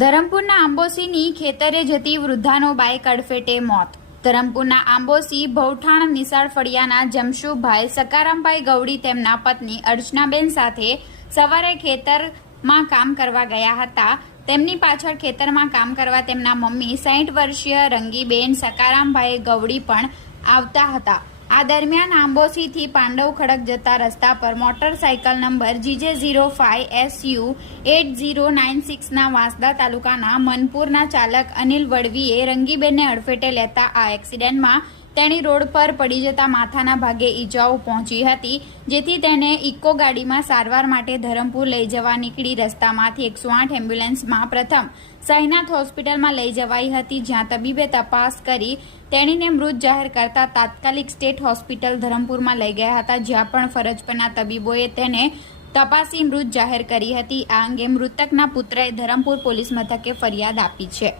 ધરમપુરના આંબોસીની ખેતરે જતી વૃદ્ધાનો બાઇક અડફેટે મોત. ધરમપુરના આંબોસી ભૌઠાણ નિશાળ ફળિયાના જમશુભાઈ સકારામભાઈ ગૌડી તેમના પત્ની અર્ચનાબેન સાથે સવારે ખેતરમાં કામ કરવા ગયા હતા. તેમની પાછળ ખેતરમાં કામ કરવા તેમના મમ્મી સાહીઠ વર્ષીય રંગીબેન સકારામભાઈ ગૌડી પણ આવતા હતા. આ દરમિયાન આંબોસીથી પાંડવ ખડક જતા રસ્તા પર motorcycle number GJ zero five S U eight zero nine સિક્સના Vansda તાલુકાના મનપુરના ચાલક અનિલ વડવીએ રંગીબેનને અડફેટે લેતા આ એક્સિડન્ટમાં તેણી રોડ પર પડી જતા માથાના ભાગે ઈજાઓ પહોંચી હતી, જેથી તેને ઇકો ગાડીમાં સારવાર માટે ધરમપુર લઈ જવા નીકળી રસ્તામાંથી એકસો આઠ એમ્બ્યુલન્સમાં પ્રથમ સાઈનાથ હોસ્પિટલમાં લઈ જવાઈ હતી, જ્યાં તબીબે તપાસ કરી તેણીને મૃત જાહેર કરતા તાત્કાલિક સ્ટેટ હોસ્પિટલ ધરમપુરમાં લઈ ગયા હતા, જ્યાં પણ ફરજ પરના તબીબોએ તેને તપાસી મૃત જાહેર કરી હતી. આ અંગે મૃતકના પુત્રએ ધરમપુર પોલીસ મથકે ફરિયાદ આપી છે.